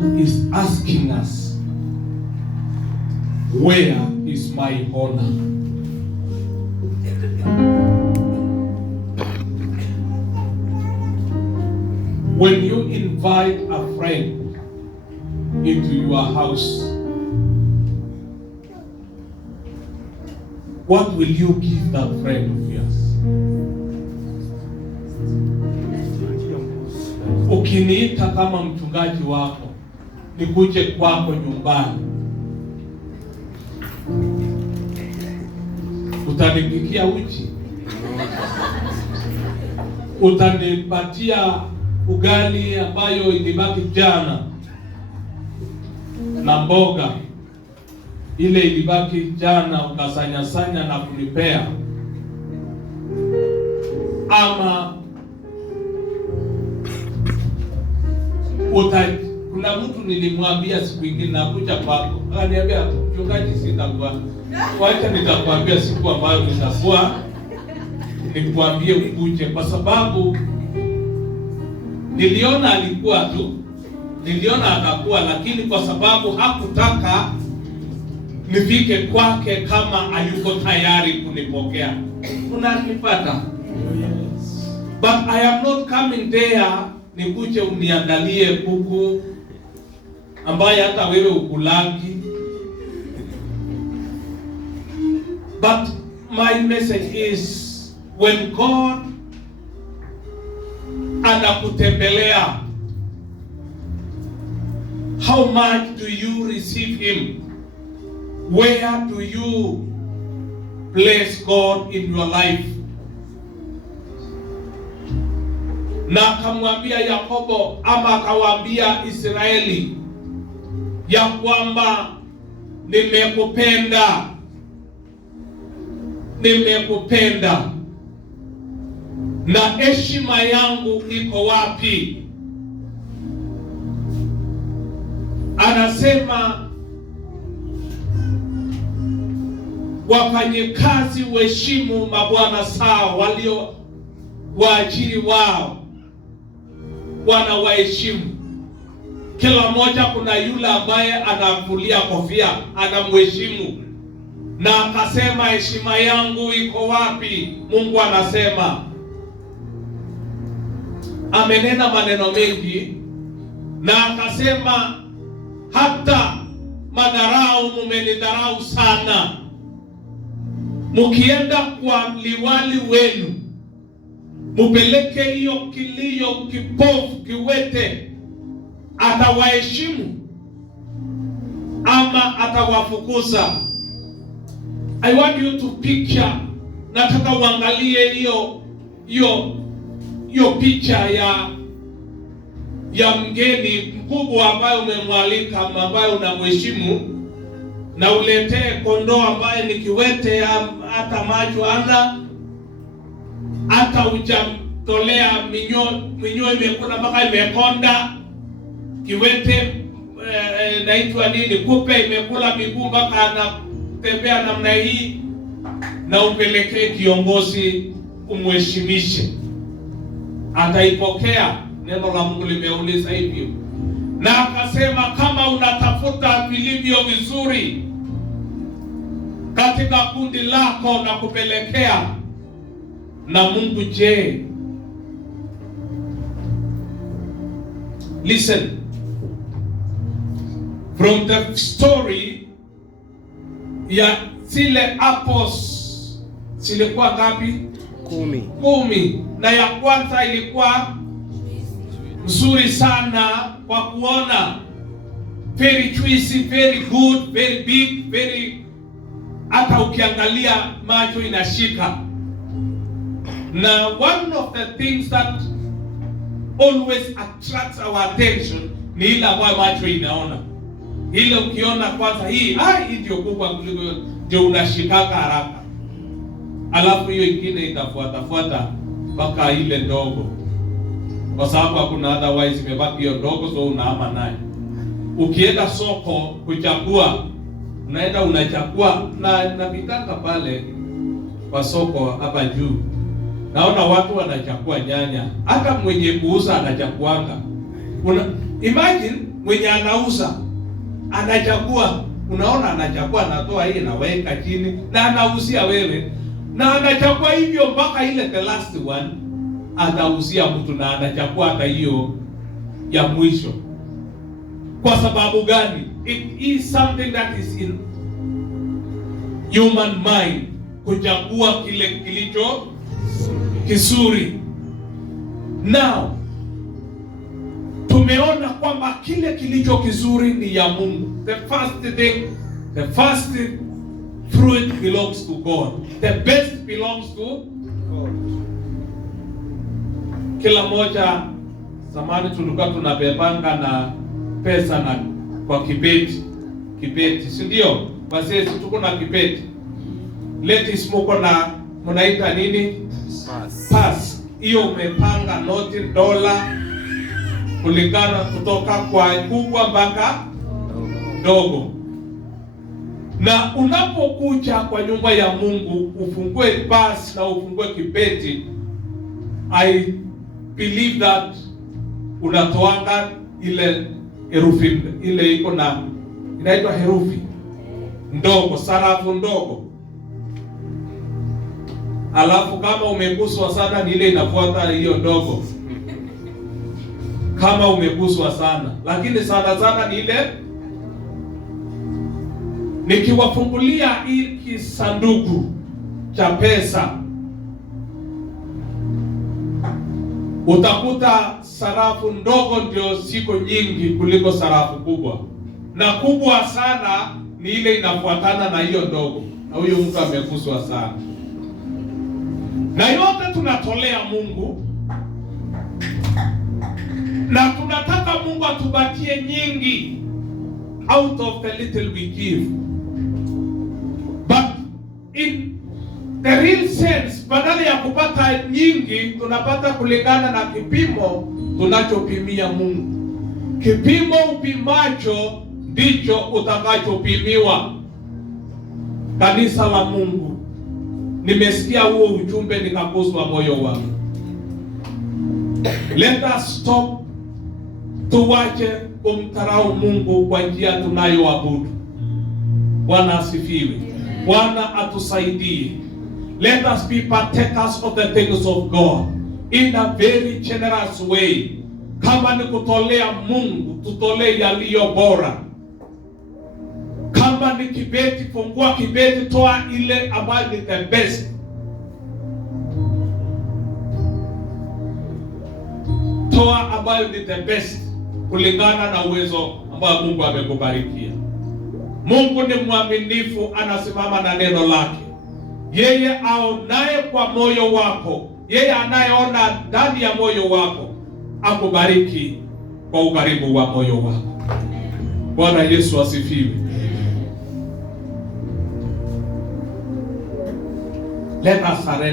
is asking us, where is my honor? When you invite a friend into your house, what will you give that friend of yours? Ukiniita kama mchungaji wako nikuje kwako nyumbani, utanipikia uji? Utanipatia ugali ambayo ilibaki jana na mboga ile ilibaki jana ukasanya na kunipea? Ama kuna mtu nilimwambia siku ingine nakuja kwako, akaniambia mchungaji, sitakuwa, wacha nitakwambia siku ambayo nitakuwa nikwambie ukuje, kwa sababu niliona alikuwa tu, niliona atakuwa, lakini kwa sababu hakutaka nifike kwake kama hayuko tayari kunipokea. Unanipata? Yes. But I am not coming there nikuje uniandalie kuku ambaye hata wewe ukulangi. But my message is, when God anakutembelea, how much do you receive him? Where do you place God in your life? Na akamwambia Yakobo, ama akawaambia Israeli ya kwamba nimekupenda na heshima yangu iko wapi? Anasema wafanyikazi waheshimu mabwana sawa, walio waajiri wao wanawaheshimu. Kila mmoja, kuna yule ambaye anavulia kofia, anamheshimu. Na akasema heshima yangu iko wapi? Mungu anasema, amenena maneno mengi, na akasema hata madharau, mumenidharau sana. Mukienda kwa liwali wenu, mupeleke hiyo kilio, kipofu, kiwete, atawaheshimu ama atawafukuza? I want you to picture, nataka uangalie hiyo picha ya mgeni mkubwa ambaye umemwalika, ambaye unamheshimu, na uletee kondoo ambaye ni kiwete, hata macho ana, hata hujamtolea minyoo imekula mpaka imekonda. Kiwete naitwa nini, kupe, imekula miguu mpaka anatembea namna hii, na upelekee kiongozi umheshimishe. Ataipokea? Neno la Mungu limeuliza hivyo. Na akasema kama unatafuta vilivyo vizuri katika kundi lako na kupelekea na Mungu, je? Listen, from the story ya zile apples, zilikuwa ngapi? 10. Na ya kwanza ilikuwa mzuri sana kwa kuona, very juicy, very good, very big, very, hata ukiangalia macho inashika. Na one of the things that always attracts our attention ni ile ambayo macho inaona. Ile ukiona kwanza hii ndio kubwa kuliko, ndio unashikaka haraka, alafu hiyo ingine itafuata mpaka ile ndogo, kwa sababu hakuna otherwise imebaki hiyo ndogo, so unaama naye. Ukienda soko kuchagua, unaenda unachagua, na vitaka pale kwa soko hapa juu, naona watu wanachagua nyanya, hata mwenye kuuza anachaguanga. Imagine mwenye anauza anachagua, unaona, anachagua, anatoa hii anaweka chini na anauzia wewe, na anachagua hivyo mpaka ile the last one atauzia mtu, na anachagua hata hiyo ya mwisho. Kwa sababu gani? It is something that is in human mind, kuchagua kile kilicho kizuri. Now tumeona kwamba kile kilicho kizuri ni ya Mungu. The first fruit belongs to God. The best belongs to God. Kila moja zamani tulikuwa tunabebanga na pesa na kwa kibeti, si ndio? Wazee tuko na kibeti. Ladies mko na mnaita nini? Pass. Hiyo umepanga noti dola kulingana kutoka kwa kubwa mpaka dogo. Na unapokuja kwa nyumba ya Mungu ufungue pass na ufungue kibeti, I believe that unatoanga ile herufi ile iko na inaitwa herufi ndogo, sarafu ndogo. Alafu kama umeguswa sana ni ile inafuata hiyo ndogo. Kama umeguswa sana, lakini sana ni ile. Nikiwafungulia hiki sanduku cha pesa, utakuta sarafu ndogo ndio ziko nyingi kuliko sarafu kubwa, na kubwa sana ni ile inafuatana na hiyo ndogo, na huyo mtu ameguswa sana. Na yote tunatolea Mungu, na tunataka Mungu atupatie nyingi out of the little we give. But in the real sense, badala ya kupata nyingi, tunapata kulingana na kipimo tunachopimia Mungu. Kipimo upimacho ndicho utakachopimiwa. Kanisa la Mungu, nimesikia huo ujumbe nikaguswa moyo wangu. Let us stop, tuwache kumtarau Mungu kwa njia tunayoabudu. Bwana asifiwe. Bwana atusaidie. Let us be partakers of the things of God in a very generous way. Kama ni kutolea Mungu, tutolee yaliyo bora. Kama ni kibeti, fungua kibeti, toa ile ambayo ni the best. Toa ambayo ni the best kulingana na uwezo ambao Mungu amekubarikia. Mungu ni mwaminifu, anasimama na neno lake. Yeye aonaye kwa moyo wako, yeye anayeona ndani ya moyo wako, akubariki kwa ukaribu wa moyo wako. Bwana Yesu asifiwe. Let us surrender.